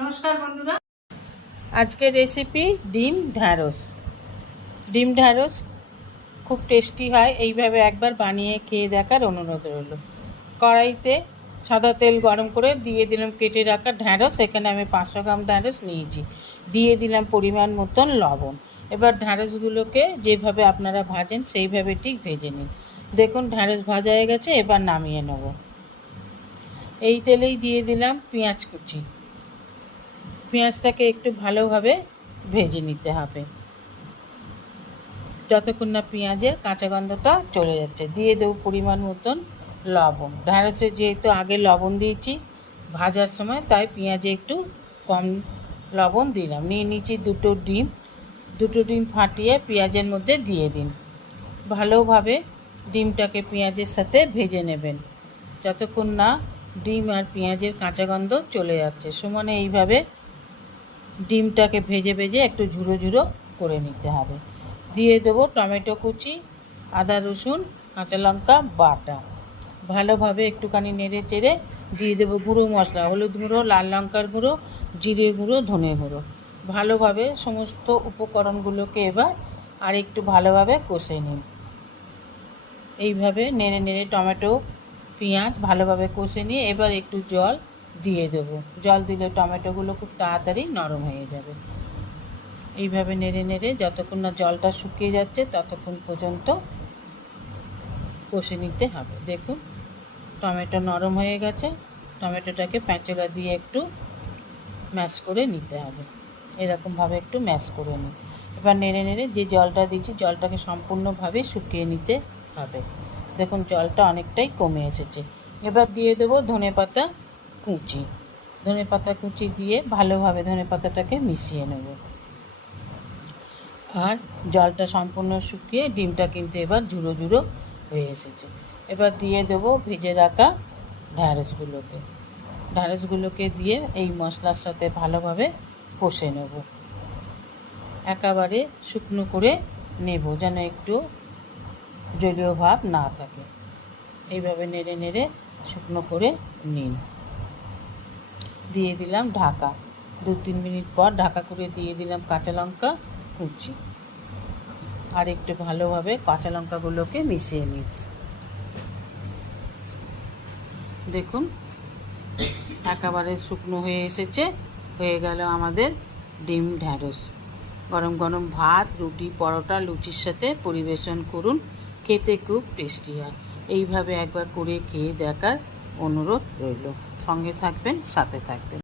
নমস্কার বন্ধুরা। আজকের রেসিপি ডিম ঢ্যাঁড়স। ডিম ঢ্যাঁড়স খুব টেস্টি হয়। এইভাবে একবার বানিয়ে খেয়ে দেখার অনুরোধ রইল। কড়াইতে সাদা তেল গরম করে দিয়ে দিলাম কেটে রাখা ঢ্যাঁড়স। এখানে আমি পাঁচশো গ্রাম ঢ্যাঁড়স নিয়েছি। দিয়ে দিলাম পরিমাণ মতন লবণ। এবার ঢ্যাঁড়সগুলোকে যেভাবে আপনারা ভাজেন, সেইভাবে ঠিক ভেজে নিন। দেখুন, ঢ্যাঁড়স ভাজা হয়ে গেছে। এবার নামিয়ে নেব। এই তেলেই দিয়ে দিলাম পেঁয়াজ কুচি। পেঁয়াজটাকে একটু ভালোভাবে ভেজে নিতে হবে। যতক্ষণ না পেঁয়াজের কাঁচা গন্ধটা চলে যাচ্ছে, দিয়ে দেবো পরিমাণ মতন লবণ। ঢ্যাঁড়সে যেহেতু আগে লবণ দিয়েছি, ভাজার সময় তাই পেঁয়াজে একটু কম লবণ দিলাম। নিয়ে নিচ্ছি দুটো ডিম দুটো ডিম ফাটিয়ে পেঁয়াজের মধ্যে দিয়ে দিন। ভালোভাবে ডিমটাকে পেঁয়াজের সাথে ভেজে নেবেন। যতক্ষণ না ডিম আর পেঁয়াজের কাঁচা গন্ধ চলে যাচ্ছে, সমানে এইভাবে ডিমটাকে ভেজে ভেজে একটু ঝুড়ো ঝুড়ো করে নিতে হবে। দিয়ে দেবো টমেটো কুচি, আদা রসুন, কাঁচা লঙ্কা, বাটা। ভালোভাবে একটুখানি নেড়ে চেড়ে দিয়ে দেবো গুঁড়ো মশলা, হলুদ গুঁড়ো, লাল লঙ্কার গুঁড়ো, জিরে গুঁড়ো, ধনে গুঁড়ো। ভালোভাবে সমস্ত উপকরণগুলোকে এবার আর একটু ভালোভাবে কষে নিন। এইভাবে নেড়ে নেড়ে টমেটো, পেঁয়াজ ভালোভাবে কষে নিয়ে এবার একটু জল দিয়ে দেবো। জল দিলে টমেটোগুলো খুব তাড়াতাড়ি নরম হয়ে যাবে। এইভাবে নেড়ে নেড়ে যতক্ষণ না জলটা শুকিয়ে যাচ্ছে, ততক্ষণ পর্যন্ত কষে নিতে হবে। দেখুন, টমেটো নরম হয়ে গেছে। টমেটোটাকে প্যাঁচলা দিয়ে একটু ম্যাশ করে নিতে হবে। এরকমভাবে একটু ম্যাশ করে নিই এবার নেড়ে নেড়ে যে জলটা দিয়েছি জলটাকে সম্পূর্ণভাবে শুকিয়ে নিতে হবে। দেখুন, জলটা অনেকটাই কমে এসেছে। এবার দিয়ে দেবো ধনে পাতা কুচি। ধনে পাতা কুচি দিয়ে ভালোভাবে ধনে পাতাটাকে মিশিয়ে নেব। আর জলটা সম্পূর্ণ শুকিয়ে ডিমটা কিন্তু এবার ঝুড়ো ঝুড়ো হয়ে এসেছে। এবার দিয়ে দেবো ভেজে রাখা ঢ্যাঁড়সগুলোকে ঢ্যাঁড়সগুলোকে দিয়ে এই মশলার সাথে ভালোভাবে কষে নেব। একেবারে শুকনো করে নেব যেন একটু জলীয় ভাব না থাকে। এইভাবে নেড়ে নেড়ে শুকনো করে নিন। দিয়ে দিলাম ঢাকা। দু তিন মিনিট পর ঢাকা করে দিয়ে দিলাম কাঁচা লঙ্কা কুচি। আর একটু ভালোভাবে কাঁচা লঙ্কাগুলোকে মিশিয়ে নিন দেখুন, একেবারে শুকনো হয়ে এসেছে। হয়ে গেল আমাদের ডিম ঢ্যাঁড়স। গরম গরম ভাত, রুটি, পরোটা, লুচির সাথে পরিবেশন করুন। খেতে খুব টেস্টি হয়। এইভাবে একবার করে খেয়ে দেখার অনুরোধ রইল। সঙ্গে থাকবেন সাথে থাকবেন।